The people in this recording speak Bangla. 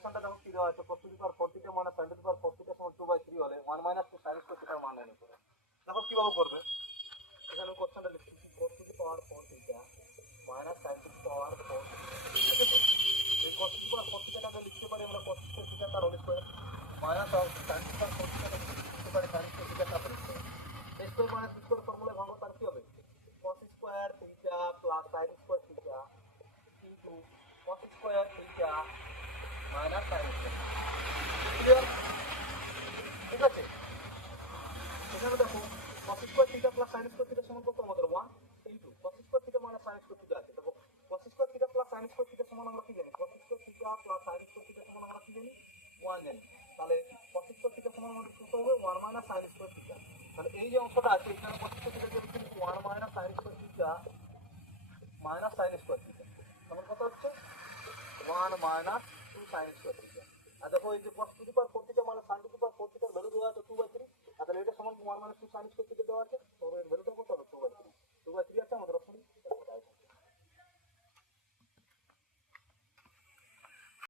কোশ্চেনটা যখন কি দেওয়া হয়েছে cos to the power 4 theta minus sin to the power 4 theta সমান 2/3 হলে 1 মাইনাস 2 sin স্কয়ার থিটার মান নির্ণয় করো। দেখো কিভাবে করবে, এখানে কোশ্চেনটা লিখছি cos to the power 4 theta minus sin to the power 4 ঠিক আছে। এই cos টু দি পাওয়ার 4 থিটাটাকে লিখতে পারি আমরা cos স্কয়ার থিটা তার whole square minus sin to the power 4 থিটাটাকে লিখতে পারি sin স্কয়ার থিটা তার whole square. a square minus b square ফর্মুলায় ভাঙো তার কি হবে cos square theta plus sin square theta into cos square theta minus sin square. Clear? ঠিক আছে, এখানে দেখো cos square theta plus sin square theta সমান কত আমাদের 1 into cos square theta minus sin square theta আছে। দেখো cos square theta plus sin square theta সমান আমরা কি জানি cos square theta plus sin square theta সমান আমরা কি জানি 1 জানি। তাহলে cos স্কয়ার থিটা সমান আমাদের কত হবে 1 মাইনাস sin স্কয়ার থিটা। তাহলে এই যে অংশটা আছে এখানে cos স্কয়ার থিটা কে লিখি 1 minus sin square theta minus sin square theta সমান কত হচ্ছে 1 মাইনাস 2 sin স্কয়ার থিটা। আর দেখো এই যে cos to the power 4 theta minus sin to the power 4 থিটার ভ্যালু দেওয়া আছে 2/3, তাহলে এটা সমান 1 মাইনাস 2 sin স্কয়ার থিটা দেওয়া আছে, তো এর ভ্যালুটা